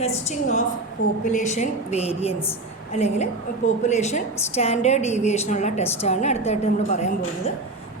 Testing of population variance അല്ലെങ്കിൽ population standard ഡീവിയേഷനുള്ള ടെസ്റ്റാണ് അടുത്തായിട്ട് നമ്മൾ പറയാൻ പോകുന്നത്.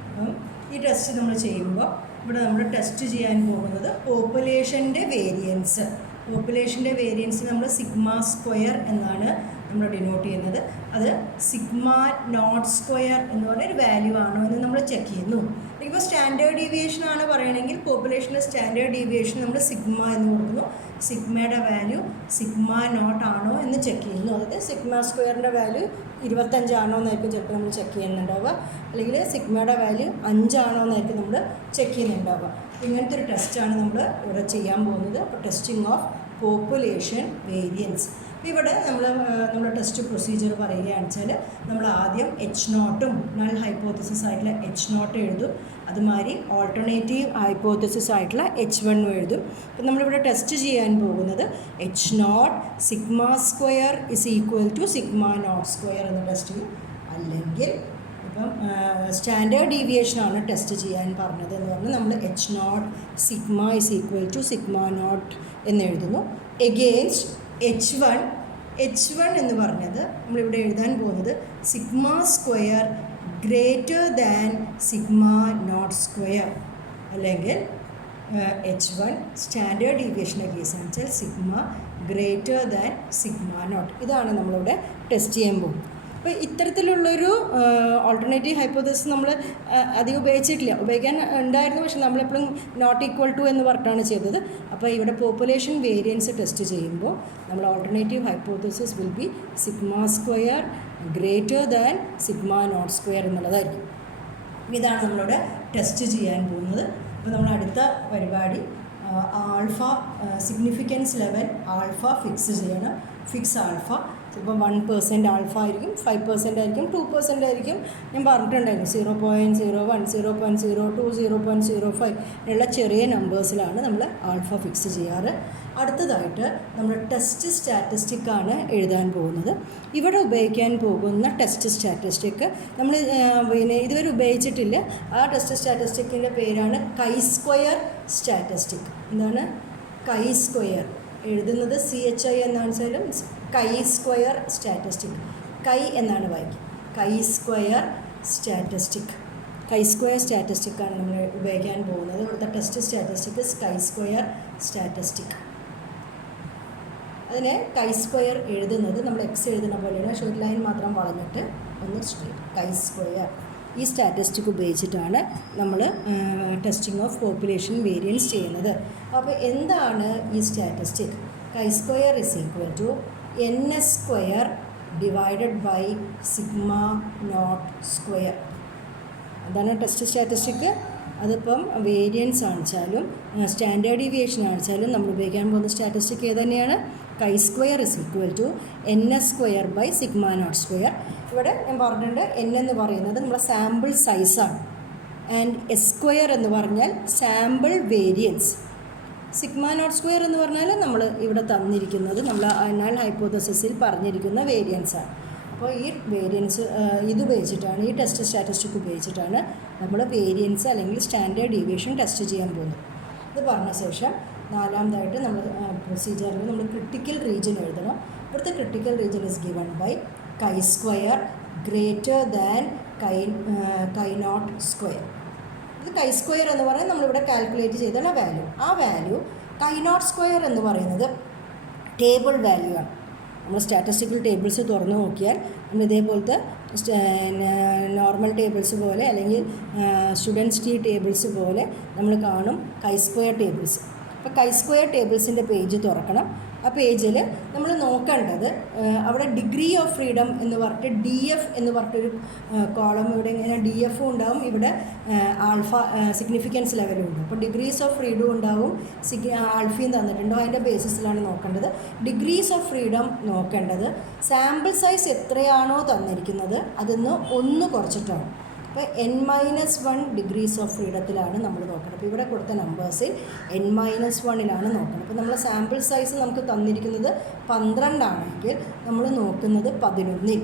അപ്പം ഈ ടെസ്റ്റ് നമ്മൾ ചെയ്യുമ്പോൾ ഇവിടെ നമ്മൾ ടെസ്റ്റ് ചെയ്യാൻ പോകുന്നത് പോപ്പുലേഷൻ്റെ വേരിയൻസ്. പോപ്പുലേഷൻ്റെ വേരിയൻസ് നമ്മൾ സിഗ്മ സ്ക്വയർ എന്നാണ് നമ്മൾ ഡിനോട്ട് ചെയ്യുന്നത്. അത് സിഗ്മ നോട്ട് സ്ക്വയർ എന്ന് പറഞ്ഞൊരു വാല്യൂ ആണോ എന്ന് നമ്മൾ ചെക്ക് ചെയ്യുന്നു. ഇപ്പോൾ സ്റ്റാൻഡേർഡ് ഡീവിയേഷൻ ആണ് പറയണമെങ്കിൽ പോപ്പുലേഷൻ്റെ സ്റ്റാൻഡേർഡ് ഡീവിയേഷൻ നമ്മൾ സിഗ്മ എന്ന് കൊടുക്കുന്നു. സിഗ്മയുടെ വാല്യൂ സിഗ്മ നോട്ട് ആണോ എന്ന് ചെക്ക് ചെയ്യുന്നു. അതായത് സിഗ്മ സ്ക്വയറിൻ്റെ വാല്യൂ 25 ആണോ എന്നായിരിക്കും ചിലപ്പോൾ നമ്മൾ ചെക്ക് ചെയ്യുന്നുണ്ടാവുക, അല്ലെങ്കിൽ സിഗ്മയുടെ വാല്യൂ 5 ആണോ എന്നായിരിക്കും നമ്മൾ ചെക്ക് ചെയ്യുന്നുണ്ടാവുക. ഇങ്ങനത്തെ ഒരു ടെസ്റ്റാണ് നമ്മൾ ഇവിടെ ചെയ്യാൻ പോകുന്നത്. അപ്പോൾ ടെസ്റ്റിംഗ് ഓഫ് പോപ്പുലേഷൻ വേരിയൻസ്. ഇവിടെ നമ്മുടെ ടെസ്റ്റ് പ്രൊസീജിയർ പറയുകയാണെന്ന് വെച്ചാൽ നമ്മൾ ആദ്യം H0 നൾ ഹൈപ്പോത്തസിസ് ആയിട്ടുള്ള H0 എഴുതും. അതുമാതിരി ഓൾട്ടർനേറ്റീവ് ഹൈപ്പോത്തസിസ് ആയിട്ടുള്ള H1 എഴുതും. അപ്പം നമ്മളിവിടെ ടെസ്റ്റ് ചെയ്യാൻ പോകുന്നത് H0 sigma square is equal to sigma not square എന്ന ടെസ്റ്റ് ചെയ്യും. അല്ലെങ്കിൽ ഇപ്പം സ്റ്റാൻഡേർഡ് ഡീവിയേഷനാണ് ടെസ്റ്റ് ചെയ്യാൻ പറഞ്ഞത് എന്ന് പറഞ്ഞാൽ നമ്മൾ H0 sigma is equal to sigma nought എന്നെഴുതുന്നു. എഗെയിൻസ്റ്റ് H1 എന്ന് പറഞ്ഞത് നമ്മളിവിടെ എഴുതാൻ പോകുന്നത് sigma square greater than sigma not square, അല്ലെങ്കിൽ H1 സ്റ്റാൻഡേർഡ് ഡീവിയേഷൻ്റെ കേസാണെന്ന് വെച്ചാൽ sigma greater than sigma nought. ഇതാണ് നമ്മളിവിടെ ടെസ്റ്റ് ചെയ്യാൻ പോകും. അപ്പോൾ ഇത്തരത്തിലുള്ളൊരു ഓൾട്ടർനേറ്റീവ് ഹൈപ്പോത്തസിസ് നമ്മൾ അധികം ഉപയോഗിക്കാൻ ഉണ്ടായിരുന്നു, പക്ഷെ നമ്മളെപ്പോഴും നോട്ട് ഈക്വൽ ടു എന്ന് പറഞ്ഞിട്ടാണ് ചെയ്തത്. അപ്പോൾ ഇവിടെ പോപ്പുലേഷൻ വേരിയൻസ് ടെസ്റ്റ് ചെയ്യുമ്പോൾ നമ്മൾ alternative hypothesis will be sigma square greater than sigma not square എന്നുള്ളതായിരിക്കും. ഇതാണ് നമ്മളിവിടെ ടെസ്റ്റ് ചെയ്യാൻ പോകുന്നത്. അപ്പോൾ നമ്മൾ അടുത്ത പരിപാടി alpha significance level alpha fix ചെയ്യണം. ഫിക്സ് ആൾഫ ചിലപ്പോൾ 1% ആൾഫ ആയിരിക്കും, 5% ആയിരിക്കും, 2% ആയിരിക്കും. ഞാൻ പറഞ്ഞിട്ടുണ്ടായിരുന്നു 0.01, 0.02, 0.05 ഉള്ള ചെറിയ നമ്പേഴ്സിലാണ് നമ്മൾ ആൾഫ ഫിക്സ് ചെയ്യാറ്. അടുത്തതായിട്ട് നമ്മൾ ടെസ്റ്റ് സ്റ്റാറ്റിസ്റ്റിക്കാണ് എഴുതാൻ പോകുന്നത്. ഇവിടെ ഉപയോഗിക്കാൻ പോകുന്ന ടെസ്റ്റ് സ്റ്റാറ്റിസ്റ്റിക് നമ്മൾ ഇതുവരെ ഉപയോഗിച്ചിട്ടില്ല. ആ ടെസ്റ്റ് സ്റ്റാറ്റിസ്റ്റിക്കിൻ്റെ പേരാണ് കൈ സ്ക്വയർ സ്റ്റാറ്റിസ്റ്റിക്. എന്താണ് കൈ സ്ക്വയർ? എഴുതുന്നത് CHI എന്നാണ് വെച്ചാലും കൈ സ്ക്വയർ സ്റ്റാറ്റിസ്റ്റിക്. കൈ എന്നാണ് വായിക്കുക. Chi square statistic. Chi square സ്റ്റാറ്റിസ്റ്റിക്കാണ് നമ്മൾ ഉപയോഗിക്കാൻ പോകുന്നത്. ഇവിടുത്തെ test statistic chi square statistic. അതിനെ കൈ സ്ക്വയർ എഴുതുന്നത് നമ്മൾ X എഴുതുന്ന പോലെയാണ്, പക്ഷേ ഒരു ലൈൻ മാത്രം വളഞ്ഞിട്ട് ഒന്ന് സ്ട്രേറ്റ്. കൈ സ്ക്വയർ ഈ സ്റ്റാറ്റിസ്റ്റിക് ഉപയോഗിച്ചിട്ടാണ് നമ്മൾ ടെസ്റ്റിംഗ് ഓഫ് പോപ്പുലേഷൻ വേരിയൻസ് ചെയ്യുന്നത്. അപ്പോൾ എന്താണ് ഈ statistic? Chi square is equal to NS square divided by sigma not square. അതാണ് ടെസ്റ്റ് സ്റ്റാറ്റിസ്റ്റിക്. അതിപ്പം വേരിയൻസ് ആണെച്ചാലും സ്റ്റാൻഡേർഡ് ഡീവിയേഷൻ ആണെച്ചാലും നമ്മൾ ഉപയോഗിക്കാൻ പോകുന്ന സ്റ്റാറ്റിസ്റ്റിക് ഏത് തന്നെയാണ്? Chi square is equal to NS square by sigma not square. ഇവിടെ ഞാൻ പറഞ്ഞിട്ടുണ്ട് N എന്ന് പറയുന്നത് നമ്മുടെ സാമ്പിൾ സൈസാണ്, ആൻഡ് S സ്ക്വയർ എന്ന് പറഞ്ഞാൽ sample variance. Sigma not square എന്ന് പറഞ്ഞാൽ നമ്മൾ ഇവിടെ തന്നിരിക്കുന്നത് നമ്മൾ നൾ ഹൈപ്പോത്തസിസിൽ പറഞ്ഞിരിക്കുന്ന വേരിയൻസാണ്. അപ്പോൾ ഈ വേരിയൻസ് ഉപയോഗിച്ചിട്ടാണ്, ഈ ടെസ്റ്റ് സ്റ്റാറ്റിസ്റ്റിക് ഉപയോഗിച്ചിട്ടാണ് നമ്മൾ വേരിയൻസ് അല്ലെങ്കിൽ സ്റ്റാൻഡേർഡ് ഡീവിയേഷൻ ടെസ്റ്റ് ചെയ്യാൻ പോകുന്നത്. ഇത് പറഞ്ഞ ശേഷം നാലാമതായിട്ട് നമ്മൾ പ്രൊസീജിയറിൽ നമ്മൾ ക്രിട്ടിക്കൽ റീജിയൻ എഴുതണം. ഇവിടുത്തെ critical region is given by chi square greater than chi not square. ഇത് കൈ സ്ക്വയർ എന്ന് പറഞ്ഞാൽ നമ്മളിവിടെ കാൽക്കുലേറ്റ് ചെയ്തുള്ള വാല്യൂ. ആ വാല്യൂ കൈ നോട്ട് സ്ക്വയർ എന്ന് പറയുന്നത് ടേബിൾ വാല്യൂ ആണ്. നമ്മൾ സ്റ്റാറ്റിസ്റ്റിക്കൽ ടേബിൾസ് തുറന്നു നോക്കിയാൽ നമ്മൾ ഇതേപോലത്തെ നോർമൽ ടേബിൾസ് പോലെ അല്ലെങ്കിൽ സ്റ്റുഡൻസ് കീ ടേബിൾസ് പോലെ നമ്മൾ കാണും കൈ സ്ക്വയർ ടേബിൾസ്. അപ്പോൾ കൈ സ്ക്വയർ ടേബിൾസിൻ്റെ പേജ് തുറക്കണം. ആ പേജിൽ നമ്മൾ നോക്കേണ്ടത് അവിടെ ഡിഗ്രി ഓഫ് ഫ്രീഡം എന്ന് പറഞ്ഞിട്ട് DF എന്ന് പറഞ്ഞിട്ടൊരു കോളം ഇവിടെ ഇങ്ങനെ DF ഉണ്ടാവും, ഇവിടെ ആൾഫ സിഗ്നിഫിക്കൻസ് ലെവലും ഉണ്ട്. അപ്പോൾ ഡിഗ്രീസ് ഓഫ് ഫ്രീഡം ഉണ്ടാവും, ആൾഫയും തന്നിട്ടുണ്ടോ, അതിൻ്റെ ബേസിസിലാണ് നോക്കേണ്ടത്. ഡിഗ്രീസ് ഓഫ് ഫ്രീഡം നോക്കേണ്ടത് സാമ്പിൾ സൈസ് എത്രയാണോ തന്നിരിക്കുന്നത് അതിന്ന് 1 കുറച്ചിട്ടാണ്. അപ്പോൾ N-1 ഡിഗ്രീസ് ഓഫ് ഫ്രീഡത്തിലാണ് നമ്മൾ നോക്കുന്നത്. അപ്പോൾ ഇവിടെ കൊടുത്ത നമ്പേഴ്സിൽ N-1 നോക്കണം. അപ്പോൾ നമ്മൾ സാമ്പിൾ സൈസ് നമുക്ക് തന്നിരിക്കുന്നത് 12 ആണെങ്കിൽ നമ്മൾ നോക്കുന്നത് 11.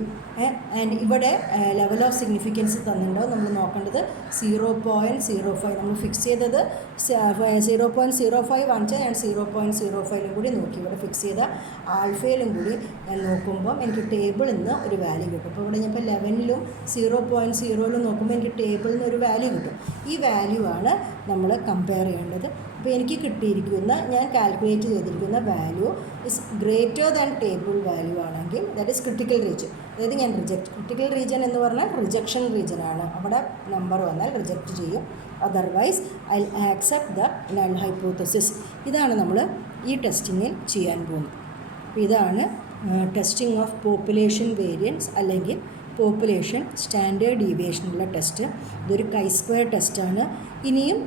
ആൻഡ് ഇവിടെ ലെവൽ ഓഫ് സിഗ്നിഫിക്കൻസ് തന്നിട്ടുണ്ടാവും. നമ്മൾ നോക്കേണ്ടത് 0.05. നമ്മൾ ഫിക്സ് ചെയ്തത് 0.05 ആണ്. ഞാൻ 0.05 കൂടി നോക്കി. ഇവിടെ ഫിക്സ് ചെയ്ത ആൽഫയിലും കൂടി ഞാൻ നോക്കുമ്പം എനിക്ക് ടേബിളിൽ നിന്ന് ഒരു വാല്യൂ കിട്ടും. അപ്പോൾ ഇവിടെ ഞാൻ ഇപ്പോൾ 11ലും 0.0ലും നോക്കുമ്പോൾ എനിക്ക് ടേബിളിൽ നിന്ന് ഒരു വാല്യൂ കിട്ടും. ഈ വാല്യൂ ആണ് നമ്മൾ കമ്പയർ ചെയ്യേണ്ടത്. അപ്പോൾ എനിക്ക് കിട്ടിയിരിക്കുന്ന, ഞാൻ കാൽക്കുലേറ്റ് ചെയ്തിരിക്കുന്ന value is greater than table value ആണെങ്കിൽ ദാറ്റ് ഈസ് ക്രിട്ടിക്കൽ റീജിയൻ. അതായത് ഞാൻ ക്രിട്ടിക്കൽ റീജിയൻ എന്ന് പറഞ്ഞാൽ റിജക്ഷൻ റീജിയൻ ആണ്. അവിടെ നമ്പർ വന്നാൽ റിജക്റ്റ് ചെയ്യും. Otherwise I accept the null hypothesis. ഇതാണ് നമ്മൾ ഈ ടെസ്റ്റിങ്ങിൽ ചെയ്യാൻ പോകുന്നത്. അപ്പോൾ ഇതാണ് ടെസ്റ്റിംഗ് ഓഫ് പോപ്പുലേഷൻ വേരിയൻസ് അല്ലെങ്കിൽ പോപ്പുലേഷൻ സ്റ്റാൻഡേർഡ് ഡീവിയേഷനുള്ള ടെസ്റ്റ്. ഇതൊരു കൈ സ്ക്വയർ ടെസ്റ്റാണ്. ഇനിയും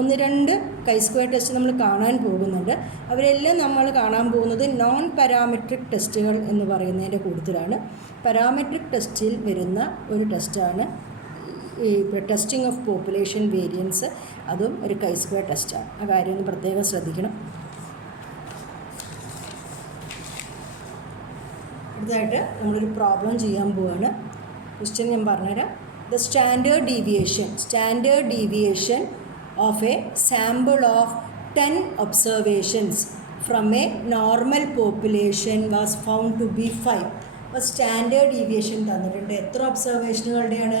1-2 കൈ സ്ക്വയർ ടെസ്റ്റ് നമ്മൾ കാണാൻ പോകുന്നുണ്ട്. അവരെല്ലാം നമ്മൾ കാണാൻ പോകുന്നത് നോൺ പാരാമെട്രിക് ടെസ്റ്റുകൾ എന്ന് പറയുന്നതിൻ്റെ കൂട്ടത്തിലാണ്. പാരാമെട്രിക് ടെസ്റ്റിൽ വരുന്ന ഒരു ടെസ്റ്റാണ് ഈ ടെസ്റ്റിംഗ് ഓഫ് പോപ്പുലേഷൻ വേരിയൻസ്. അതും ഒരു കൈ സ്ക്വയർ ടെസ്റ്റാണ്. ആ കാര്യം ഒന്ന് പ്രത്യേകം ശ്രദ്ധിക്കണം. അടുത്തതായിട്ട് നമ്മളൊരു പ്രോബ്ലം ചെയ്യാൻ പോവുകയാണ്. ക്വസ്റ്റ്യൻ ഞാൻ പറഞ്ഞുതരാം. The standard deviation of a sample of 10 observations from a normal population was found to be 5. അപ്പോൾ സ്റ്റാൻഡേർഡ് ഡീവിയേഷൻ തന്നിട്ടുണ്ട്. എത്ര ഒബ്സർവേഷനുകളുടെയാണ്?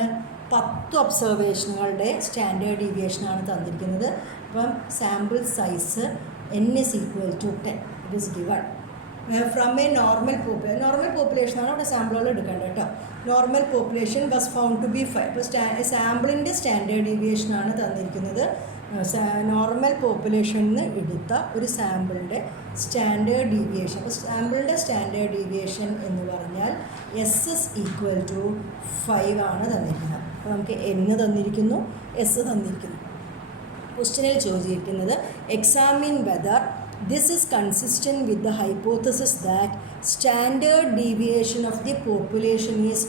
10 ഒബ്സർവേഷനുകളുടെ സ്റ്റാൻഡേർഡ് ഡീവിയേഷനാണ് തന്നിരിക്കുന്നത്. അപ്പം sample size n is equal to 10. It is given from a normal പോപ്പുലേഷനാണ് അവിടെ സാമ്പിളുകൾ എടുക്കേണ്ടത് കേട്ടോ. Normal population was found to be 5. അപ്പോൾ സാമ്പിളിൻ്റെ സ്റ്റാൻഡേർഡ് ഡീവിയേഷനാണ് തന്നിരിക്കുന്നത്. നോർമൽ പോപ്പുലേഷനിൽ നിന്ന് എടുത്ത ഒരു സാമ്പിളിൻ്റെ സ്റ്റാൻഡേർഡ് ഡീവിയേഷൻ. അപ്പോൾ സാമ്പിളിൻ്റെ സ്റ്റാൻഡേർഡ് ഡീവിയേഷൻ എന്ന് പറഞ്ഞാൽ എസ് ഇസ് ഈക്വൽ ടു 5 ആണ് തന്നിരിക്കുന്നത്. അപ്പോൾ നമുക്ക് n തന്നിരിക്കുന്നു, എസ് തന്നിരിക്കുന്നു. ക്വസ്റ്റ്യനിൽ ചോദിച്ചിരിക്കുന്നത് examine whether this is consistent with the hypothesis that standard deviation of the population is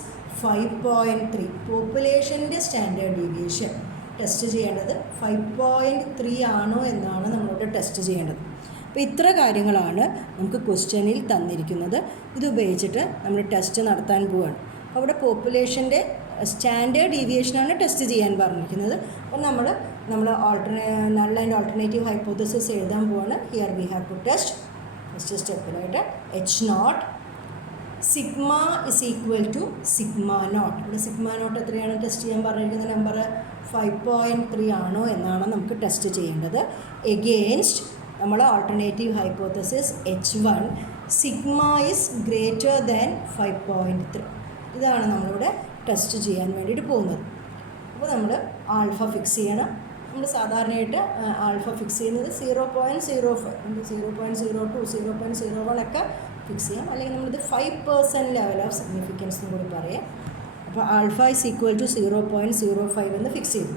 5.3. പോപ്പുലേഷൻ്റെ സ്റ്റാൻഡേർഡ് ഡീവിയേഷൻ ടെസ്റ്റ് ചെയ്യേണ്ടത് 5.3 ആണോ എന്നാണ് നമ്മളോട് ടെസ്റ്റ് ചെയ്യേണ്ടത്. അപ്പോൾ ഇത്ര കാര്യങ്ങളാണ് നമുക്ക് ക്വസ്റ്റ്യനിൽ തന്നിരിക്കുന്നത്. ഇത് ഉപയോഗിച്ചിട്ട് നമ്മൾ ടെസ്റ്റ് നടത്താൻ പോവുകയാണ്. അവിടെ പോപ്പുലേഷൻ്റെ സ്റ്റാൻഡേർഡ് ഡീവിയേഷനാണ് ടെസ്റ്റ് ചെയ്യാൻ പറഞ്ഞിരിക്കുന്നത്. അപ്പോൾ നമ്മൾ നൾ ആൻഡ് ഓൾട്ടർനേറ്റീവ് ഹൈപ്പോത്തസിസ് എഴുതാൻ പോവാണ്. Here we have to test. First സ്റ്റെപ്പിലായിട്ട് H0 sigma is equal to sigma nought. ഇവിടെ സിഗ്മ നോട്ട് എത്രയാണ് ടെസ്റ്റ് ചെയ്യാൻ പറഞ്ഞിരിക്കുന്ന നമ്പർ? 5.3 ആണോ എന്നാണ് നമുക്ക് ടെസ്റ്റ് ചെയ്യേണ്ടത്. എഗെയിൻസ്റ്റ് നമ്മൾ alternative hypothesis H1 sigma is greater than 5.3. ഇതാണ് നമ്മളിവിടെ ടെസ്റ്റ് ചെയ്യാൻ വേണ്ടിയിട്ട് പോകുന്നത്. അപ്പോൾ നമ്മൾ ആൽഫ ഫിക്സ് ചെയ്യണം. നമ്മൾ സാധാരണയായിട്ട് ആൽഫ ഫിക്സ് ചെയ്യുന്നത് 0.05, 0.02, 0.01 ഒക്കെ ഫിക്സ് ചെയ്യാം. അല്ലെങ്കിൽ നമ്മളിത് 5% ലെവൽ ഓഫ് സിഗ്നിഫിക്കൻസ് എന്ന് കൂടി പറയാം. അപ്പോൾ ആൽഫ ഇസ് ഈക്വൽ ടു 0.05 എന്ന് ഫിക്സ് ചെയ്തു.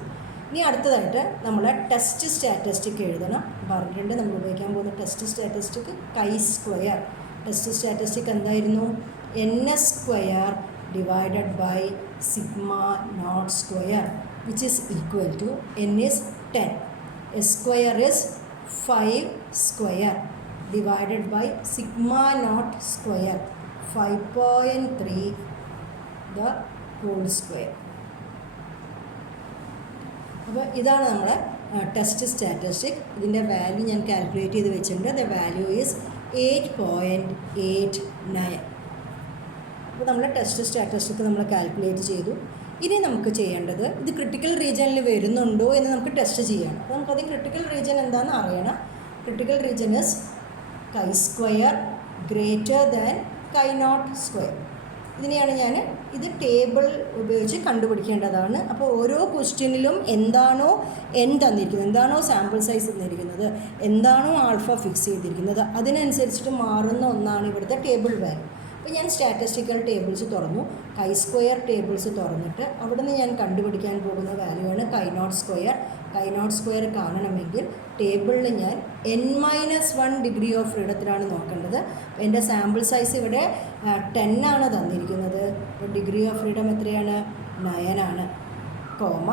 ഇനി അടുത്തതായിട്ട് നമ്മൾ ടെസ്റ്റ് സ്റ്റാറ്റിസ്റ്റിക് എഴുതണം. പറഞ്ഞിട്ടുണ്ട് നമ്മൾ ഉപയോഗിക്കാൻ പോകുന്ന test statistic chi square. Test statistic എന്തായിരുന്നു? NS square divided by sigma naught square, which is equal to n is 10, s square is 5 square divided by sigma naught square 5.3 the whole square. അപ്പോൾ ഇതാണ് നമ്മുടെ test statistic. ഇതിൻ്റെ value ഞാൻ calculate ചെയ്ത് വെച്ചിട്ടുണ്ട്. The value is 8.89. അപ്പോൾ നമ്മൾ test statistic നമ്മൾ കാൽക്കുലേറ്റ് ചെയ്തു. ഇനി നമുക്ക് ചെയ്യേണ്ടത് ഇത് ക്രിട്ടിക്കൽ റീജിയനിൽ വരുന്നുണ്ടോ എന്ന് നമുക്ക് ടെസ്റ്റ് ചെയ്യണം. അപ്പോൾ നമുക്കത് ക്രിട്ടിക്കൽ റീജിയൻ എന്താണെന്ന് അറിയണം. ക്രിട്ടിക്കൽ റീജിയൻ ഇസ് കൈ square greater than chi not square. ഇതിനെയാണ് ഇത് ടേബിൾ ഉപയോഗിച്ച് കണ്ടുപിടിക്കേണ്ടതാണ്. അപ്പോൾ ഓരോ ക്വസ്റ്റ്യനിലും എന്താണോ n തന്നിരിക്കുന്നത്, എന്താണോ സാമ്പിൾ സൈസ് തന്നിരിക്കുന്നത്, എന്താണോ ആൽഫ ഫിക്സ് ചെയ്തിരിക്കുന്നത്, അതിനനുസരിച്ചിട്ട് മാറുന്ന ഒന്നാണ് ഇവിടുത്തെ ടേബിൾ വാല്യൂ. അപ്പോൾ ഞാൻ സ്റ്റാറ്റിസ്റ്റിക്കൽ ടേബിൾസ് തുറന്നു, കൈ സ്ക്വയർ ടേബിൾസ് തുറന്നിട്ട് അവിടെ നിന്ന് ഞാൻ കണ്ടുപിടിക്കാൻ പോകുന്ന വാല്യൂ ആണ് കൈ നോട്ട് സ്ക്വയർ. കൈ നോട്ട് സ്ക്വയർ കാണണമെങ്കിൽ ടേബിളിൽ ഞാൻ n-1 ഡിഗ്രി ഓഫ് ഫ്രീഡത്തിലാണ് നോക്കേണ്ടത്. അപ്പോൾ എൻ്റെ സാമ്പിൾ സൈസ് ഇവിടെ 10 ആണ് തന്നിരിക്കുന്നത്. അപ്പോൾ ഡിഗ്രി ഓഫ് ഫ്രീഡം എത്രയാണ്? 9 ആണ്. കോമ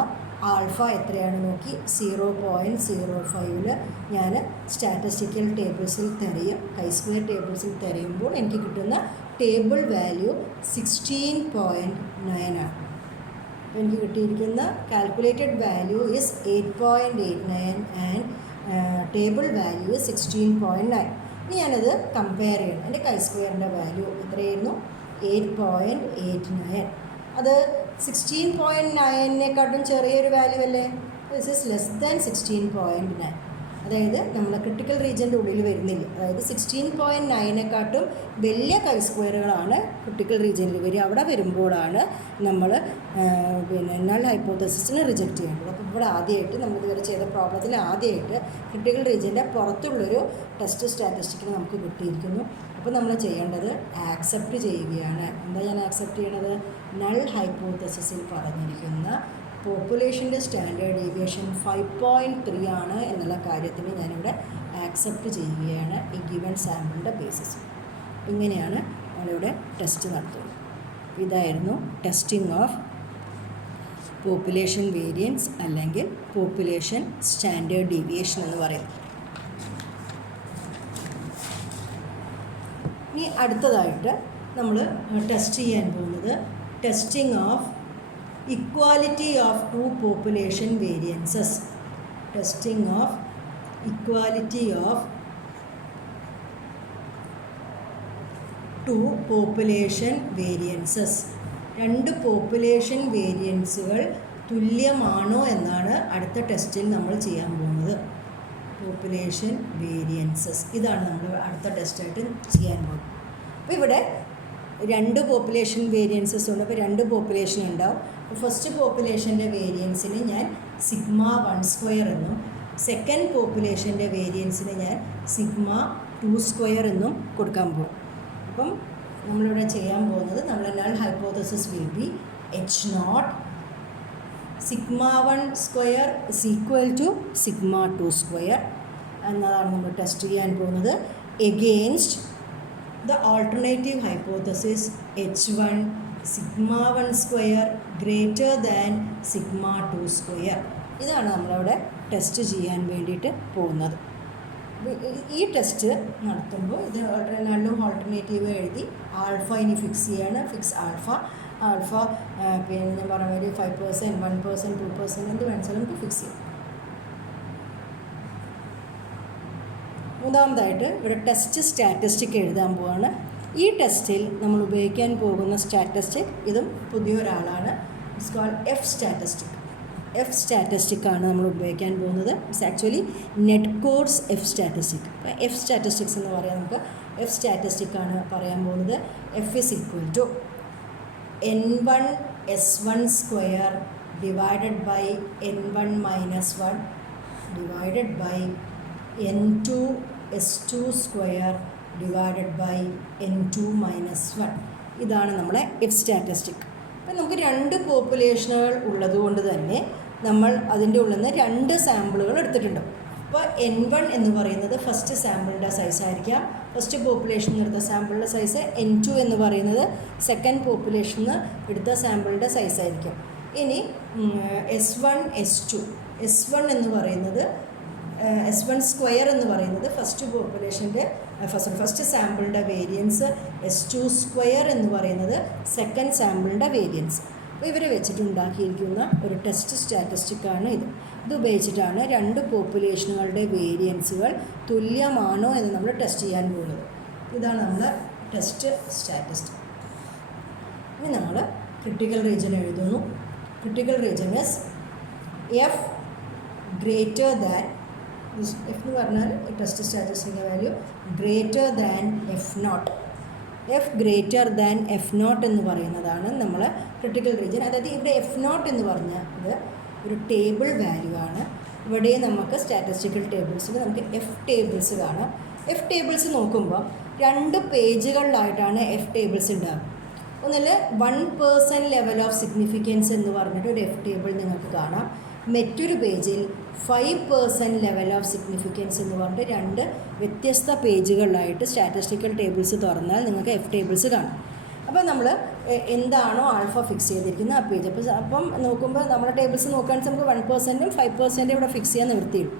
ആൽഫ എത്രയാണ് നോക്കി 0.05 ഞാൻ സ്റ്റാറ്റിസ്റ്റിക്കൽ ടേബിൾസിൽ തിരയും, കൈ സ്ക്വയർ ടേബിൾസിൽ തിരയുമ്പോൾ എനിക്ക് കിട്ടുന്ന ടേബിൾ വാല്യൂ 16.9 ആണ്. എനിക്ക് കിട്ടിയിരിക്കുന്ന calculated value is 8.89 and table value 16.9. ഇനി ഞാനത് കമ്പയർ ചെയ്യണം. എൻ്റെ കൈ സ്ക്വയറിൻ്റെ വാല്യൂ എത്രയായിരുന്നു? 8.89. അത് 16.9-നെക്കാട്ടും ചെറിയൊരു വാല്യൂ അല്ലേ? This is less than 16.9. അതായത് നമ്മൾ ക്രിട്ടിക്കൽ റീജിയൻ്റെ ഉള്ളിൽ വരുന്നില്ല. അതായത് 16.9-നെക്കാട്ടും വലിയ കൈ സ്ക്വയറുകളാണ് ക്രിട്ടിക്കൽ റീജിയനിൽ വരിക. അവിടെ വരുമ്പോഴാണ് നമ്മൾ നൾ ഹൈപ്പോത്തസിസിനെ റിജക്റ്റ് ചെയ്യേണ്ടത്. അപ്പോൾ ഇവിടെ ആദ്യമായിട്ട് നമ്മൾ ഇതുവരെ ചെയ്ത പ്രോബ്ലത്തിൽ ആദ്യമായിട്ട് ക്രിട്ടിക്കൽ റീജിയൻ്റെ പുറത്തുള്ളൊരു ടെസ്റ്റ് സ്റ്റാറ്റിസ്റ്റിക്കിന് നമുക്ക് കിട്ടിയിരിക്കുന്നു. അപ്പോൾ നമ്മൾ ചെയ്യേണ്ടത് ആക്സെപ്റ്റ് ചെയ്യുകയാണ്. എന്താ ഞാൻ ആക്സെപ്റ്റ് ചെയ്യണത്? നൾ ഹൈപ്പോത്തസിസിൽ പറഞ്ഞിരിക്കുന്ന പോപ്പുലേഷൻ്റെ സ്റ്റാൻഡേർഡ് ഡീവിയേഷൻ 5.3 ആണ് എന്നുള്ള കാര്യത്തിന് ഞാനിവിടെ ആക്സെപ്റ്റ് ചെയ്യുകയാണ് ഈ ഗിവൺ സാമ്പിളിൻ്റെ ബേസിസ്. ഇങ്ങനെയാണ് നമ്മളിവിടെ ടെസ്റ്റ് നടത്തുന്നത്. ഇതായിരുന്നു ടെസ്റ്റിംഗ് ഓഫ് പോപ്പുലേഷൻ വേരിയൻസ് അല്ലെങ്കിൽ പോപ്പുലേഷൻ സ്റ്റാൻഡേർഡ് ഡീവിയേഷൻ എന്ന് പറയുന്നത്. ഇനി അടുത്തതായിട്ട് നമ്മൾ ടെസ്റ്റ് ചെയ്യാൻ പോകുന്നത് testing of equality of two population variances. Testing of equality of two population variances. രണ്ട് പോപ്പുലേഷൻ വേരിയൻസുകൾ തുല്യമാണോ എന്നാണ് അടുത്ത ടെസ്റ്റിൽ നമ്മൾ ചെയ്യാൻ പോകുന്നത്. പോപ്പുലേഷൻ വേരിയൻസസ് ഇതാണ് നമ്മൾ അടുത്ത ടെസ്റ്റായിട്ട് ചെയ്യാൻ പോകുന്നത്. അപ്പോൾ ഇവിടെ രണ്ട് പോപ്പുലേഷൻ വേരിയൻസസ് ഉണ്ട്. അപ്പോൾ രണ്ട് പോപ്പുലേഷൻ ഉണ്ടാവും. ഫസ്റ്റ് പോപ്പുലേഷൻ്റെ വേരിയൻസിന് ഞാൻ σ1² എന്നും സെക്കൻഡ് പോപ്പുലേഷൻ്റെ വേരിയൻസിന് ഞാൻ σ2² എന്നും കൊടുക്കാൻ പോകും. അപ്പം നമ്മളിവിടെ ചെയ്യാൻ പോകുന്നത് നമ്മൾ null hypothesis will B H0 σ1² is equal to σ2² എന്നതാണ് നമ്മൾ ടെസ്റ്റ് ചെയ്യാൻ പോകുന്നത്. Against the alternative hypothesis H1 σ1² greater than σ2². ഇതാണ് നമ്മളവിടെ ടെസ്റ്റ് ചെയ്യാൻ വേണ്ടിയിട്ട് പോകുന്നത്. ഈ ടെസ്റ്റ് നടത്തുമ്പോൾ ഇത് നല്ലും ഓൾട്ടർനേറ്റീവ് എഴുതി ആൽഫ ഇനി ഫിക്സ് ചെയ്യാണ്. ഫിക്സ് ആൽഫ പിന്നെ ഞാൻ പറഞ്ഞ ഒരു 5%, 1%, 2% എന്ത് വേണമെങ്കിലും നമുക്ക് ഫിക്സ് ചെയ്യാം. മൂന്നാമതായിട്ട് ഇവിടെ ടെസ്റ്റ് സ്റ്റാറ്റിസ്റ്റിക് എഴുതാൻ പോവാണ്. ഈ ടെസ്റ്റിൽ നമ്മൾ ഉപയോഗിക്കാൻ പോകുന്ന സ്റ്റാറ്റിസ്റ്റിക് ഇതും പുതിയൊരാളാണ്. ഇറ്റ്സ് കോൾഡ് എഫ് സ്റ്റാറ്റിസ്റ്റിക് ആണ് നമ്മൾ ഉപയോഗിക്കാൻ പോകുന്നത്. It's actually net course F statistics എന്ന് പറയാം. നമുക്ക് എഫ് സ്റ്റാറ്റിസ്റ്റിക് ആണ് പറയാൻ പോകുന്നത്. F is equal to N1 S1² divided by N1 - 1 divided by N2 S2² divided by N2 - 1. ഇതാണ് നമ്മുടെ എഫ് സ്റ്റാറ്റിസ്റ്റിക്. അപ്പം നമുക്ക് രണ്ട് പോപ്പുലേഷനുകൾ ഉള്ളതുകൊണ്ട് തന്നെ നമ്മൾ അതിൻ്റെ ഉള്ളിൽ നിന്ന് രണ്ട് സാമ്പിളുകൾ എടുത്തിട്ടുണ്ട്. അപ്പോൾ N1 എന്ന് പറയുന്നത് ഫസ്റ്റ് സാമ്പിളിൻ്റെ സൈസ് ആയിരിക്കാം. ഫസ്റ്റ് പോപ്പുലേഷനിൽ എടുത്ത സാമ്പിളിൻ്റെ സൈസ്. N2 എന്ന് പറയുന്നത് സെക്കൻഡ് പോപ്പുലേഷനിൽ നിന്ന് എടുത്ത സാമ്പിളിൻ്റെ സൈസ് ആയിരിക്കും. ഇനി S1 S2 S1 എന്ന് പറയുന്നത് S1² എന്ന് പറയുന്നത് ഫസ്റ്റ് പോപ്പുലേഷൻ്റെ ഫസ്റ്റ് സാമ്പിളിൻ്റെ വേരിയൻസ്. S2² എന്ന് പറയുന്നത് സെക്കൻഡ് സാമ്പിളിൻ്റെ വേരിയൻസ്. അപ്പോൾ ഇവരെ വെച്ചിട്ടുണ്ടാക്കിയിരിക്കുന്ന ഒരു ടെസ്റ്റ് സ്റ്റാറ്റിസ്റ്റിക്കാണ് ഇത്. ഇത് ഉപയോഗിച്ചിട്ടാണ് രണ്ട് പോപ്പുലേഷനുകളുടെ വേരിയൻസുകൾ തുല്യമാണോ എന്ന് നമ്മൾ ടെസ്റ്റ് ചെയ്യാൻ പോകുന്നത്. ഇതാണ് നമ്മൾ ടെസ്റ്റ് സ്റ്റാറ്റിസ്റ്റിക്. ഇനി നമ്മൾ ക്രിട്ടിക്കൽ റീജിയൻ എഴുതുന്നു. Critical region is F greater than F എന്ന് പറഞ്ഞാൽ ടെസ്റ്റ് സ്റ്റാറ്റിസ്റ്റിക്കിൻ്റെ value greater than F0. F greater than F0 എന്ന് പറയുന്നതാണ് നമ്മൾ ക്രിട്ടിക്കൽ റീജിയൻ. അതായത് ഇവിടെ F0 എന്ന് പറഞ്ഞാൽ ഇത് ഒരു ടേബിൾ വാല്യൂ ആണ്. ഇവിടെ നമുക്ക് സ്റ്റാറ്റിസ്റ്റിക്കൽ ടേബിൾസിൽ നമുക്ക് എഫ് ടേബിൾസ് കാണാം. എഫ് ടേബിൾസ് നോക്കുമ്പോൾ രണ്ട് പേജുകളിലായിട്ടാണ് എഫ് ടേബിൾസ് ഉണ്ടാകും. ഒന്നിൽ 1% ലെവൽ ഓഫ് സിഗ്നിഫിക്കൻസ് എന്ന് പറഞ്ഞിട്ട് ഒരു എഫ് ടേബിൾ നിങ്ങൾക്ക് കാണാം. മറ്റൊരു പേജിൽ 5% ലെവൽ ഓഫ് സിഗ്നിഫിക്കൻസ് എന്ന് പറഞ്ഞിട്ട് രണ്ട് വ്യത്യസ്ത പേജുകളിലായിട്ട് സ്റ്റാറ്റിസ്റ്റിക്കൽ ടേബിൾസ് തുറന്നാൽ നിങ്ങൾക്ക് എഫ് ടേബിൾസ് കാണാം. അപ്പോൾ നമ്മൾ എന്താണോ ആൽഫ ഫിക്സ് ചെയ്തിരിക്കുന്നത് ആ പേജ് അപ്പം നോക്കുമ്പോൾ നമ്മുടെ ടേബിൾസ് നോക്കുകയാണെങ്കിൽ നമുക്ക് 1%ഉം 5% ഇവിടെ ഫിക്സ് ചെയ്യാൻ നിവൃത്തിയുള്ളൂ.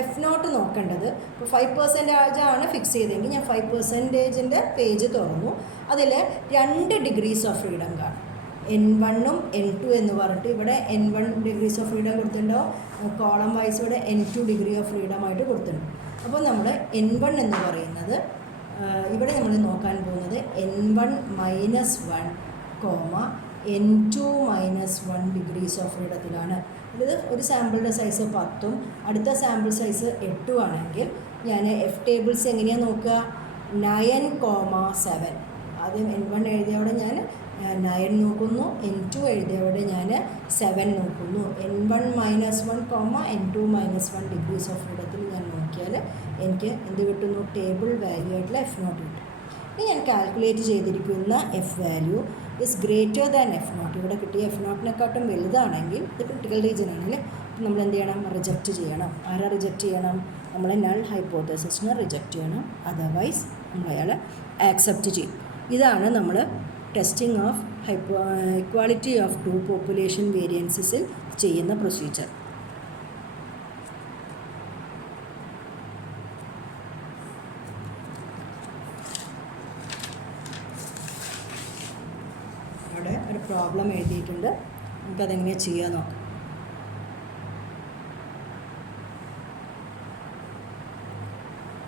എഫ് നോട്ട് നോക്കേണ്ടത് ഇപ്പോൾ 5% ആണ് ഫിക്സ് ചെയ്തെങ്കിൽ ഞാൻ 5%ൻ്റെ പേജ് തുറന്നു. അതിൽ 2 ഡിഗ്രീസ് ഓഫ് ഫ്രീഡം കാണും, N1ഉം N2 എന്ന് പറഞ്ഞിട്ട് ഇവിടെ N1 ഡിഗ്രീസ് ഓഫ് ഫ്രീഡം കൊടുത്തിട്ടുണ്ടോ, കോളം വൈസ് ഇവിടെ N2 ഡിഗ്രി ഓഫ് ഫ്രീഡം ആയിട്ട് കൊടുത്തിട്ടുണ്ട്. അപ്പോൾ നമ്മൾ N1 എന്ന് പറയുന്നത് ഇവിടെ നമ്മൾ നോക്കാൻ പോകുന്നത് N1 -1, N2 -1 ഡിഗ്രീസ് ഓഫ് ഫ്രീഡത്തിലാണ്. ഇത് ഒരു സാമ്പിളിൻ്റെ സൈസ് 10ഉം അടുത്ത സാമ്പിൾ സൈസ് 8ഉം ആണെങ്കിൽ ഞാൻ എഫ് ടേബിൾസ് എങ്ങനെയാണ് നോക്കുക? 9,7. ആദ്യം N1 എഴുതിയവിടെ ഞാൻ 9 നോക്കുന്നു, N2 എഴുതിയവിടെ ഞാൻ 7 നോക്കുന്നു. N1 -1, N2 -1 ഡിഗ്രീസ് ഓഫ് ഫ്രീഡത്തിൽ ഞാൻ നോക്കിയാൽ എനിക്ക് എന്ത് കിട്ടുന്നു? ടേബിൾ വാല്യൂ ആയിട്ടുള്ള എഫ് നോട്ട് കിട്ടും. ഇനി ഞാൻ കാൽക്കുലേറ്റ് ചെയ്തിരിക്കുന്ന F value is greater than F not. ഇവിടെ കിട്ടിയ എഫ് നോട്ടിനെക്കാട്ടും വലുതാണെങ്കിൽ ഇത് ക്രിട്ടിക്കൽ റീജിയൻ ആണെങ്കിൽ നമ്മൾ എന്ത് ചെയ്യണം? റിജക്റ്റ് ചെയ്യണം. ആരാ റിജക്റ്റ് ചെയ്യണം? നമ്മളെ നൾ ഹൈപ്പോത്തസിസിനെ റിജക്റ്റ് ചെയ്യണം, അതർവൈസ് നമ്മൾ അയാളെ ആക്സെപ്റ്റ് ചെയ്യും. ഇതാണ് നമ്മൾ ടെസ്റ്റിംഗ് ഓഫ് ഇക്വാളിറ്റി ഓഫ് 2 പോപ്പുലേഷൻ വേരിയൻസിൽ ചെയ്യുന്ന പ്രൊസീജിയർ. അവിടെ ഒരു പ്രോബ്ലം എഴുതിയിട്ടുണ്ട്, നമുക്കതെങ്ങനെ ചെയ്യാൻ നോക്കാം.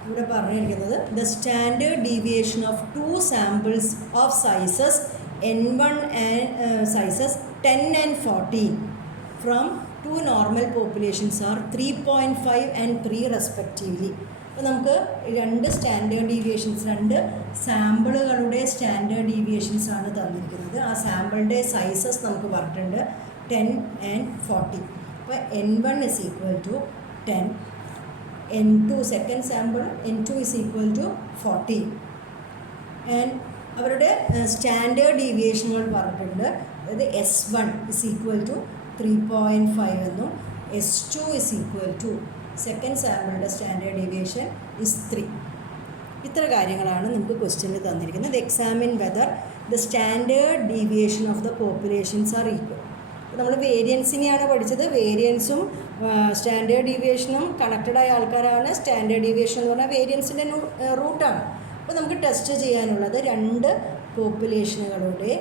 ഇവിടെ പറഞ്ഞിരിക്കുന്നത് the standard deviation of 2 samples of sizes N1 and sizes 10 and 14 from 2 normal populations are 3.5 and 3 respectively. അപ്പോൾ നമുക്ക് 2 സ്റ്റാൻഡേർഡ് ഡീവിയേഷൻസ്, 2 സാമ്പിളുകളുടെ സ്റ്റാൻഡേർഡ് ഡീവിയേഷൻസ് ആണ് തന്നിരിക്കുന്നത്. ആ സാമ്പിളിൻ്റെ സൈസസ് നമുക്ക് പറഞ്ഞിട്ടുണ്ട് 10 and 14. അപ്പോൾ N1 is equal to 10, N2 second sample N2 is equal to 40. And അവരുടെ സ്റ്റാൻഡേർഡ് ഡീവിയേഷനുകൾ പറഞ്ഞിട്ടുണ്ട്. അതായത് S1 is equal to 3.5 എന്നും S2 is equal to second സാമ്പിളുടെ സ്റ്റാൻഡേർഡ് ഡീവിയേഷൻ ഇസ് 3. ഇത്ര കാര്യങ്ങളാണ് നമുക്ക് ക്വസ്റ്റ്യനിൽ തന്നിരിക്കുന്നത്. Examine whether the standard deviation of the populations are equal. നമ്മൾ വേരിയൻസിനെയാണ് പഠിച്ചത്. വേരിയൻസും സ്റ്റാൻഡേർഡ് ഡീവിയേഷനും കണക്റ്റഡായ ആൾക്കാരാണ്. സ്റ്റാൻഡേർഡ് ഡീവിയേഷൻ എന്ന് പറഞ്ഞാൽ വേരിയൻസിൻ്റെ റൂട്ടാണ്. അപ്പോൾ നമുക്ക് ടെസ്റ്റ് ചെയ്യാനുള്ളത് 2 പോപ്പുലേഷനുകളുടെ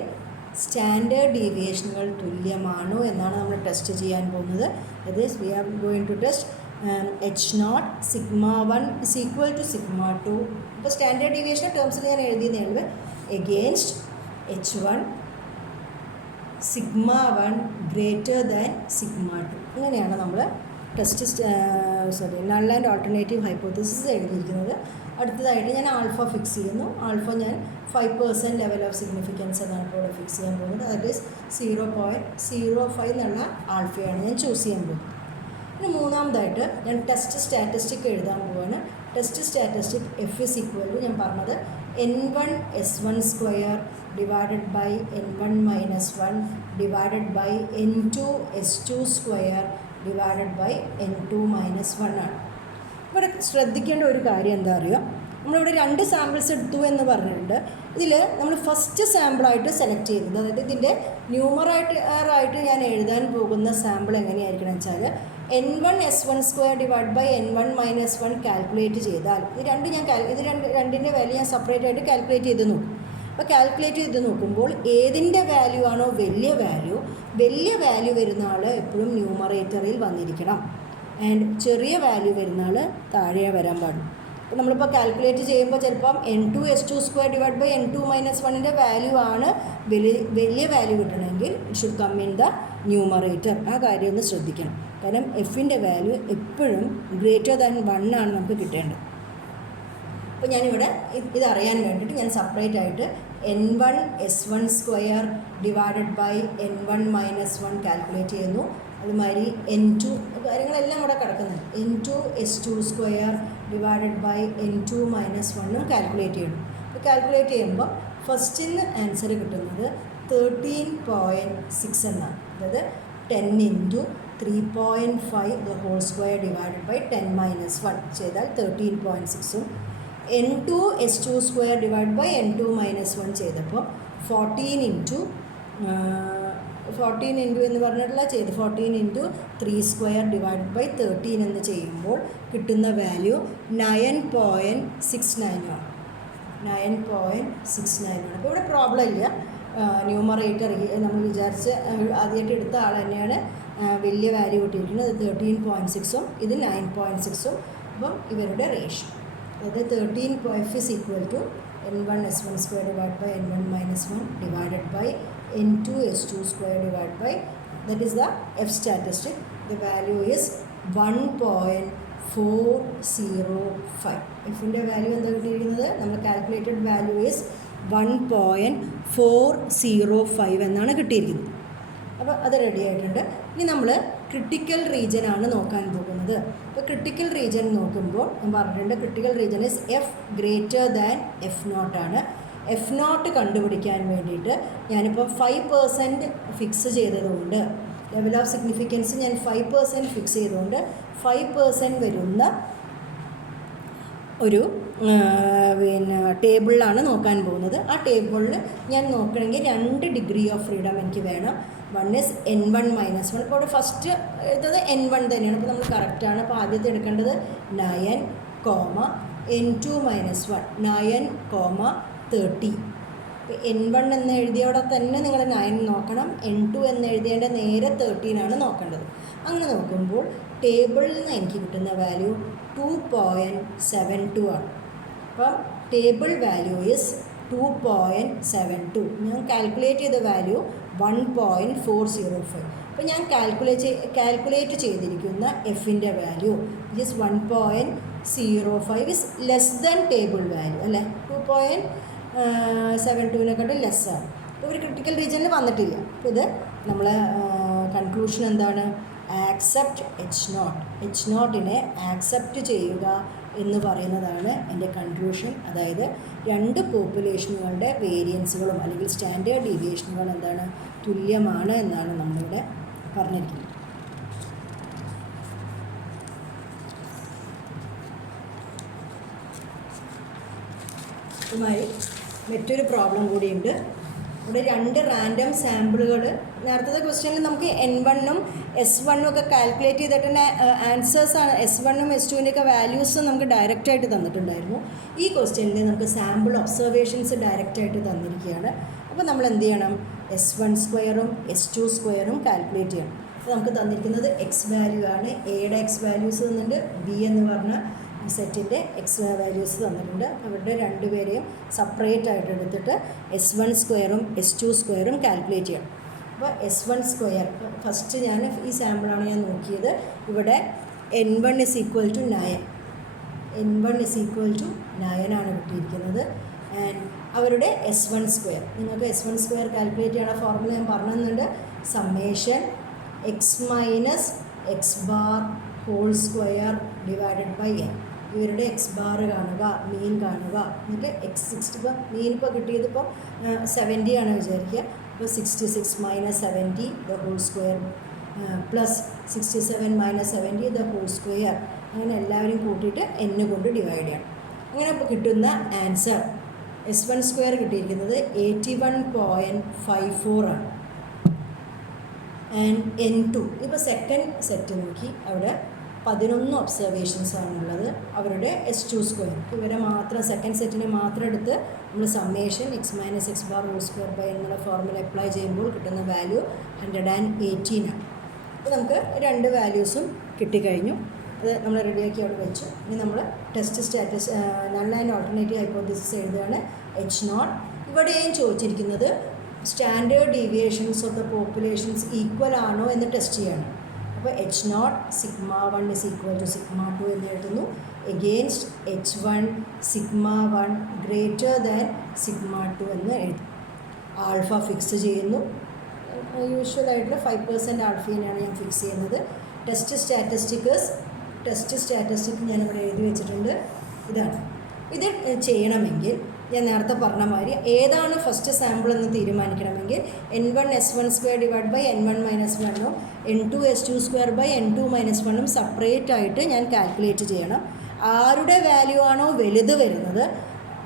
സ്റ്റാൻഡേർഡ് ഡീവിയേഷനുകൾ തുല്യമാണോ എന്നാണ് നമ്മൾ ടെസ്റ്റ് ചെയ്യാൻ പോകുന്നത്. That is we are going to test H0 σ1 is equal to σ2. ഇപ്പോൾ സ്റ്റാൻഡേർഡ് ഡീവിയേഷൻ ടേംസിൽ ഞാൻ എഴുതിയെന്നുള്ളൂ. Against H1 σ1 greater than σ2. ഇങ്ങനെയാണ് നമ്മൾ test null and alternative hypothesis എഴുതിയിരിക്കുന്നത്. അടുത്തതായിട്ട് ഞാൻ ആൽഫ ഫിക്സ് ചെയ്യുന്നു. ആൽഫ ഞാൻ 5% ലെവൽ ഓഫ് സിഗ്നിഫിക്കൻസ് എന്നാണ് ഇപ്പോൾ ഇവിടെ ഫിക്സ് ചെയ്യാൻ പോകുന്നത്. ദാറ്റ് ഈസ് 0.05 എന്നുള്ള ആൽഫയാണ് ഞാൻ ചൂസ് ചെയ്യാൻ പോകുന്നത്. ഇനി മൂന്നാമതായിട്ട് ഞാൻ ടെസ്റ്റ് സ്റ്റാറ്റിസ്റ്റിക് എഴുതാൻ പോവാണ്. Test statistic F is equal to ഞാൻ പറഞ്ഞത് N1 S1 square divided by N1 -1 divided by N2 S2 square divided by N2 -1 ആണ്. ഇവിടെ ശ്രദ്ധിക്കേണ്ട ഒരു കാര്യം എന്താ അറിയുക, നമ്മളിവിടെ 2 സാമ്പിൾസ് എടുത്തു എന്ന് പറഞ്ഞിട്ടുണ്ട്. ഇതിൽ നമ്മൾ ഫസ്റ്റ് സാമ്പിളായിട്ട് സെലക്ട് ചെയ്യുന്നത്, അതായത് ഇതിൻ്റെ ന്യൂമറേറ്ററായിട്ട് ഞാൻ എഴുതാൻ പോകുന്ന സാമ്പിൾ എങ്ങനെയായിരിക്കണം വെച്ചാൽ N1 S1 square divide by N1 -1 calculate ചെയ്താൽ ഇത് രണ്ടിൻ്റെ വാല്യൂ ഞാൻ സെപ്പറേറ്റ് ആയിട്ട് കാൽക്കുലേറ്റ് ചെയ്ത് നോക്കും. അപ്പോൾ കാൽക്കുലേറ്റ് ചെയ്ത് നോക്കുമ്പോൾ ഏതിൻ്റെ വാല്യൂ ആണോ വലിയ വാല്യൂ വരുന്ന ആൾ എപ്പോഴും ന്യൂമറേറ്ററിൽ വന്നിരിക്കണം. ആൻഡ് ചെറിയ വാല്യൂ വരുന്ന ആൾ താഴെ വരാൻ പാടും. അപ്പോൾ നമ്മളിപ്പോൾ കാൽക്കുലേറ്റ് ചെയ്യുമ്പോൾ ചിലപ്പം N2 S2 square divide by N2 -1ൻ്റെ വാല്യൂ ആണ് വലിയ വാല്യൂ കിട്ടണമെങ്കിൽ it should come in the numerator. ആ കാര്യം ഒന്ന് ശ്രദ്ധിക്കണം. കാരണം എഫിൻ്റെ വാല്യൂ എപ്പോഴും ഗ്രേറ്റർ ദാൻ 1 ആണ് നമുക്ക് കിട്ടേണ്ടത്. അപ്പോൾ ഞാനിവിടെ ഇതറിയാൻ വേണ്ടിയിട്ട് ഞാൻ സെപ്പറേറ്റ് ആയിട്ട് N1 S1 square divided by N1 -1 calculate ചെയ്യുന്നു. അതുമാതിരി N2 കാര്യങ്ങളെല്ലാം ഇവിടെ കിടക്കുന്നുണ്ട്. N2 S2 square divided by N2 -1 calculate ചെയ്യണം. അപ്പോൾ കാൽക്കുലേറ്റ് ചെയ്യുമ്പോൾ ഫസ്റ്റിന് ആൻസർ കിട്ടുന്നത് 13.6 എന്നാണ്. അതായത് 10 into 3.5 the whole square divided by 10 -1 ചെയ്താൽ 13.6ഉം N2 S2 square divide by N2 -1 ചെയ്തപ്പോൾ 14 ഇൻറ്റു 14 ഇൻറ്റു എന്ന് പറഞ്ഞിട്ടുള്ള ചെയ്ത് 14 ഇൻറ്റു 3 സ്ക്വയർ ഡിവൈഡ് ബൈ 13 എന്ന് ചെയ്യുമ്പോൾ കിട്ടുന്ന വാല്യൂ 9.69 ആണ്. 9.69 ആണ്. അപ്പോൾ ഇവിടെ പ്രോബ്ലം ഇല്ല. ന്യൂമറേറ്റർ നമ്മൾ വിചാരിച്ച് ആദ്യമായിട്ട് എടുത്ത ആൾ തന്നെയാണ് വലിയ വാല്യൂ കിട്ടിയിരിക്കുന്നത്. 13.6ഉം ഇത് 9.6ഉം. അപ്പം ഇവരുടെ റേഷ്യോ അതായത് 13 is equal to n1 s1 square divided by n1 minus 1 divided by n2 s2 square divided by, that is the f statistic. The value is 1.405. എഫിൻ്റെ വാല്യൂ എന്താ കിട്ടിയിരിക്കുന്നത്? നമ്മൾ കാൽക്കുലേറ്റഡ് വാല്യൂ ഈസ് 1.405 എന്നാണ് കിട്ടിയിരിക്കുന്നത്. അപ്പോൾ അത് റെഡി ആയിട്ടുണ്ട്. ഇനി നമ്മൾ ക്രിട്ടിക്കൽ റീജിയൻ ആണ് നോക്കാൻ പോകുന്നത്. അപ്പോൾ ക്രിട്ടിക്കൽ റീജിയൻ നോക്കുമ്പോൾ ഞാൻ പറഞ്ഞിട്ടുണ്ട് critical region is F greater than F not ആണ്. എഫ് നോട്ട് കണ്ടുപിടിക്കാൻ വേണ്ടിയിട്ട് ഞാനിപ്പോൾ 5% ഫിക്സ് ചെയ്തതുകൊണ്ട് ലെവൽ ഓഫ് സിഗ്നിഫിക്കൻസ് ഞാൻ 5% ഫിക്സ് ചെയ്തുകൊണ്ട് 5% വരുന്ന ഒരു പിന്നെ ടേബിളിലാണ് നോക്കാൻ പോകുന്നത്. ആ ടേബിളിൽ ഞാൻ നോക്കണമെങ്കിൽ 2 ഡിഗ്രി ഓഫ് ഫ്രീഡം എനിക്ക് വേണം. 1 is n1 minus 1. ഇപ്പോൾ ഇവിടെ ഫസ്റ്റ് എടുത്തത് n1 തന്നെയാണ്. അപ്പോൾ നമ്മൾ കറക്റ്റാണ്. അപ്പോൾ ആദ്യത്തെ എടുക്കേണ്ടത് 9, n2 minus 1 9,30. ഇപ്പോൾ n1 എന്ന് എഴുതിയവിടെ തന്നെ നിങ്ങൾ 9 നോക്കണം. n2 എന്ന് എഴുതിയതിൻ്റെ നേരെ 13 ആണ് നോക്കേണ്ടത്. അങ്ങനെ നോക്കുമ്പോൾ ടേബിളിൽ നിന്ന് എനിക്ക് കിട്ടുന്ന വാല്യൂ 2.72 ആണ്. അപ്പം ടേബിൾ വാല്യൂ ഈസ് 2.72. ഞാൻ കാൽക്കുലേറ്റ് ചെയ്ത വാല്യൂ 1.405. അപ്പോൾ ഞാൻ കാൽക്കുലേറ്റ് ചെയ്തിരിക്കുന്ന എഫിൻ്റെ value is 1.05 is less than table value അല്ലേ. 2.72നെക്കാട്ടും ലെസ്സാണ്. അപ്പോൾ ഒരു ക്രിട്ടിക്കൽ റീജിയനിൽ വന്നിട്ടില്ല. അപ്പോൾ ഇത് നമ്മൾ കൺക്ലൂഷൻ എന്താണ്? ആക്സെപ്റ്റ് എച്ച് നോട്ടിനെ ആക്സെപ്റ്റ് ചെയ്യുക എന്ന് പറയുന്നതാണ് എൻ്റെ കൺക്ലൂഷൻ. അതായത് 2 പോപ്പുലേഷനുകളുടെ വേരിയൻസുകളും അല്ലെങ്കിൽ സ്റ്റാൻഡേർഡ് ഡീവിയേഷനുകൾ എന്താണ്? തുല്യമാണ് എന്നാണ് നമ്മളിവിടെ പറഞ്ഞിരിക്കുന്നത്. ഇതുമായി മറ്റൊരു പ്രോബ്ലം കൂടിയുണ്ട്. ഇവിടെ 2 റാൻഡം സാമ്പിളുകൾ. നേരത്തെ ക്വസ്റ്റ്യനിൽ നമുക്ക് n1ഉം s1ഉം ഒക്കെ കാൽക്കുലേറ്റ് ചെയ്തിട്ട് ആൻസേഴ്സാണ് s1ഉം s2ൻ്റെയൊക്കെ വാല്യൂസ് നമുക്ക് ഡയറക്റ്റായിട്ട് തന്നിട്ടുണ്ടായിരുന്നു. ഈ ക്വസ്റ്റ്യനിൽ നമുക്ക് സാമ്പിൾ ഒബ്സർവേഷൻസ് ഡയറക്റ്റായിട്ട് തന്നിരിക്കുകയാണ്. അപ്പോൾ നമ്മൾ എന്ത് ചെയ്യണം? s1 സ്ക്വയറും s2 സ്ക്വയറും കാൽക്കുലേറ്റ് ചെയ്യണം. അപ്പോൾ നമുക്ക് തന്നിരിക്കുന്നത് എക്സ് വാല്യൂ ആണ്. എയുടെ എക്സ് വാല്യൂസ് തന്നിട്ടുണ്ട്, ബി എന്ന് പറഞ്ഞ സെറ്റിൻ്റെ എക്സ് വാല്യൂസ് തന്നിട്ടുണ്ട്. അവരുടെ 2 പേരെയും സെപ്പറേറ്റ് ആയിട്ട് എടുത്തിട്ട് s1 സ്ക്വയറും s2 സ്ക്വയറും കാൽക്കുലേറ്റ് ചെയ്യണം. അപ്പോൾ s1 സ്ക്വയർ ഫസ്റ്റ് ഞാൻ ഈ സാമ്പിളാണ് ഞാൻ നോക്കിയത്. ഇവിടെ n1 is equal to 9. n1 is equal to 9 ആണ് കിട്ടിയിരിക്കുന്നത്. ആൻഡ് അവരുടെ s1 സ്ക്വയർ, നിങ്ങൾക്ക് s1 സ്ക്വയർ കാൽക്കുലേറ്റ് ചെയ്യണ ഫോർമുല ഞാൻ പറഞ്ഞു തന്നിട്ടുണ്ട്. Summation X minus X bar whole square divided by n. ഇവരുടെ എക്സ് ബാർ കാണുക, മീൻ കാണുക, എന്നിട്ട് എക്സ് 60. ഇപ്പോൾ മീൻ ഇപ്പോൾ കിട്ടിയത് ഇപ്പോൾ 70 ആണ് വിചാരിക്കുക. അപ്പോൾ 66 minus 70 the whole square plus 67 minus 70 the whole square. അങ്ങനെ എല്ലാവരും കൂട്ടിയിട്ട് n കൊണ്ട് ഡിവൈഡ് ചെയ്യണം. അങ്ങനെ ഇപ്പോൾ കിട്ടുന്ന ആൻസർ s1 സ്ക്വയർ കിട്ടിയിരിക്കുന്നത് 81.54 ആണ്. ആൻഡ് n2 ഇപ്പോൾ സെക്കൻഡ് സെറ്റ് നോക്കി അവിടെ 11 ഒബ്സർവേഷൻസ് ആണുള്ളത്. അവരുടെ s2 സ്ക്വയർ ഇവരെ മാത്രം സെക്കൻഡ് സെറ്റിനെ മാത്രം എടുത്ത് നമ്മൾ summation X minus X bar whole square by എന്നുള്ള ഫോർമുല അപ്ലൈ ചെയ്യുമ്പോൾ കിട്ടുന്ന വാല്യൂ 118 ആണ്. അപ്പോൾ നമുക്ക് 2 വാല്യൂസും കിട്ടിക്കഴിഞ്ഞു. അത് നമ്മൾ റെഡിയാക്കി അവിടെ വെച്ചു. ഇനി നമ്മൾ test status null and alternative hypothesis എഴുതുകയാണ്. h0 ഇവിടെയും ചോദിച്ചിരിക്കുന്നത് standard deviations of the populations equal ആണോ എന്ന് ടെസ്റ്റ് ചെയ്യണം. അപ്പോൾ h0 σ1 is equal to σ2 എന്ന് എഴുതുന്നു. എഗെയിൻസ്റ്റ് h1 σ1 ഗ്രേറ്റർ ദാൻ σ2 എന്ന് എഴുതും. ആൽഫ ഫിക്സ് ചെയ്യുന്നു. യൂഷ്വലായിട്ടുള്ള 5% ആൽഫീനാണ് ഞാൻ ഫിക്സ് ചെയ്യുന്നത്. ടെസ്റ്റ് സ്റ്റാറ്റിസ്റ്റിക് ഞാനിവിടെ എഴുതി വെച്ചിട്ടുണ്ട്. ഇതാണ്. ഇത് ചെയ്യണമെങ്കിൽ ഞാൻ നേരത്തെ പറഞ്ഞ മാതിരി ഏതാണ് ഫസ്റ്റ് സാമ്പിൾ എന്ന് തീരുമാനിക്കണമെങ്കിൽ n1 s1 square divide by n1 minus 1ഉം n2 s2 square by n2 minus 1ഉം സെപ്പറേറ്റ് ആയിട്ട് ഞാൻ കാൽക്കുലേറ്റ് ചെയ്യണം. ആരുടെ വാല്യൂ ആണോ വലുത് വരുന്നത്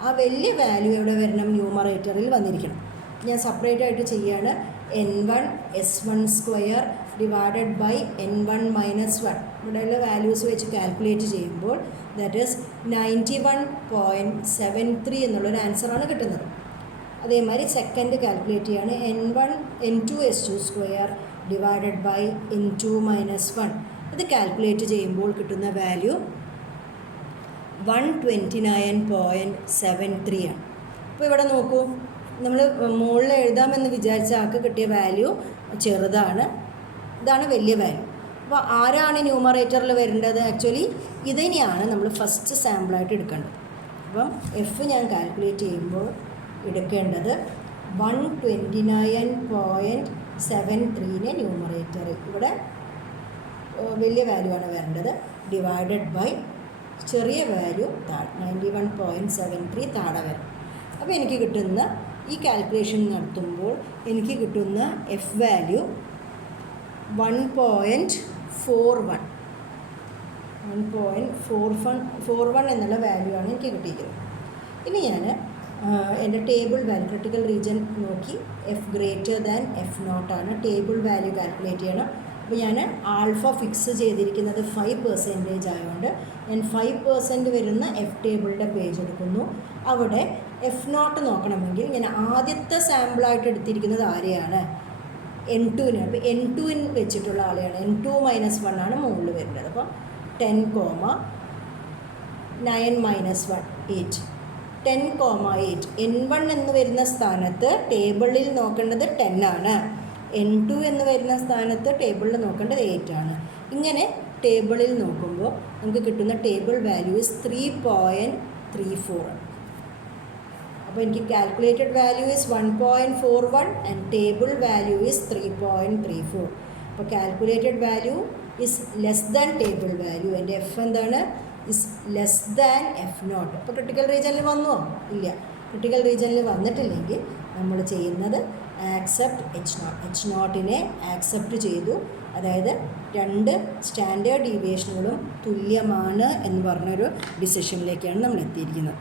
ആ വലിയ വാല്യൂ എവിടെ വരണം? ന്യൂമറേറ്ററിൽ വന്നിരിക്കണം. ഞാൻ സെപ്പറേറ്റ് ആയിട്ട് ചെയ്യുകയാണ്. n1 s1² divided by n1 minus 1 ഇവിടെയുള്ള വാല്യൂസ് വെച്ച് കാൽക്കുലേറ്റ് ചെയ്യുമ്പോൾ ദാറ്റ് ഈസ് 91.73 എന്നുള്ളൊരു ആൻസറാണ് കിട്ടുന്നത്. അതേമാതിരി സെക്കൻഡ് കാൽക്കുലേറ്റ് ചെയ്യാണ്. n2 s2² divided by n2 minus 1 ഇത് കാൽക്കുലേറ്റ് ചെയ്യുമ്പോൾ കിട്ടുന്ന വാല്യൂ 129.73 ആണ്. അപ്പോൾ ഇവിടെ നോക്കൂ, നമ്മൾ മുകളിൽ എഴുതാമെന്ന് വിചാരിച്ച ആൾക്ക് കിട്ടിയ വാല്യൂ ചെറുതാണ്, ഇതാണ് വലിയ വാല്യൂ. അപ്പോൾ ആരാണ് ന്യൂമറേറ്ററിൽ വരേണ്ടത്? ആക്ച്വലി ഇതിനെയാണ് നമ്മൾ ഫസ്റ്റ് സാമ്പിളായിട്ട് എടുക്കേണ്ടത്. അപ്പം എഫ് ഞാൻ കാൽക്കുലേറ്റ് ചെയ്യുമ്പോൾ എടുക്കേണ്ടത് 129.73 ന്യൂമറേറ്റർ, ഇവിടെ വലിയ വാല്യൂ ആണ് വരേണ്ടത്, ഡിവൈഡഡ് ബൈ ചെറിയ വാല്യൂ 91.73 താഴെ വരും. അപ്പോൾ എനിക്ക് കിട്ടുന്ന ഈ കാൽക്കുലേഷൻ നടത്തുമ്പോൾ എനിക്ക് കിട്ടുന്ന എഫ് വാല്യൂ 1.41 എന്നുള്ള വാല്യൂ ആണ് എനിക്ക് കിട്ടിയിരിക്കുന്നത്. ഇനി ഞാൻ എൻ്റെ ടേബിൾ വാല്യൂ ക്രിട്ടിക്കൽ റീജിയൻ നോക്കി F greater than F not ആണ് ടേബിൾ വാല്യൂ കാൽക്കുലേറ്റ് ചെയ്യണം. അപ്പോൾ ഞാൻ ആൽഫ ഫിക്സ് ചെയ്തിരിക്കുന്നത് 5% ആയതുകൊണ്ട് ഞാൻ 5% വരുന്ന എഫ് ടേബിളിൻ്റെ പേജ് എടുക്കുന്നു. അവിടെ എഫ് നോട്ട് നോക്കണമെങ്കിൽ ഞാൻ ആദ്യത്തെ സാമ്പിളായിട്ട് എടുത്തിരിക്കുന്നത് ആരെയാണ്? n2-ന്. അപ്പോൾ n2-ന് വെച്ചിട്ടുള്ള ആളെയാണ്. n2 മൈനസ് 1 ആണ് മുകളിൽ വരുന്നത്. അപ്പോൾ 10,9 മൈനസ് 1 8 10,8 n1 എന്ന് വരുന്ന സ്ഥാനത്ത് ടേബിളിൽ നോക്കേണ്ടത് 10 ആണ്. n2 എന്ന് വരുന്ന സ്ഥാനത്ത് ടേബിളിൽ നോക്കേണ്ടത് 8 ആണ്. ഇങ്ങനെ ടേബിളിൽ നോക്കുമ്പോൾ നമുക്ക് കിട്ടുന്ന ടേബിൾ വാല്യൂ ഇസ് 3.34. അപ്പോൾ എനിക്ക് calculated value is 1.41 and table value is 3.34. അപ്പോൾ calculated value is less than table value. എൻ്റെ എഫ് എന്താണ്? Is less than F not. അപ്പോൾ ക്രിട്ടിക്കൽ റീജിയനിൽ വന്നോ? ഇല്ല. ക്രിട്ടിക്കൽ റീജിയനിൽ വന്നിട്ടില്ലെങ്കിൽ നമ്മൾ ചെയ്യുന്നത് ആക്സെപ്റ്റ് എച്ച് നോട്ടിനെ ആക്സെപ്റ്റ് ചെയ്തു. അതായത് രണ്ട് സ്റ്റാൻഡേർഡ് ഡീവിയേഷനുകളും തുല്യമാണ് എന്ന് പറഞ്ഞൊരു ഡിസിഷനിലേക്കാണ് നമ്മൾ എത്തിയിരിക്കുന്നത്.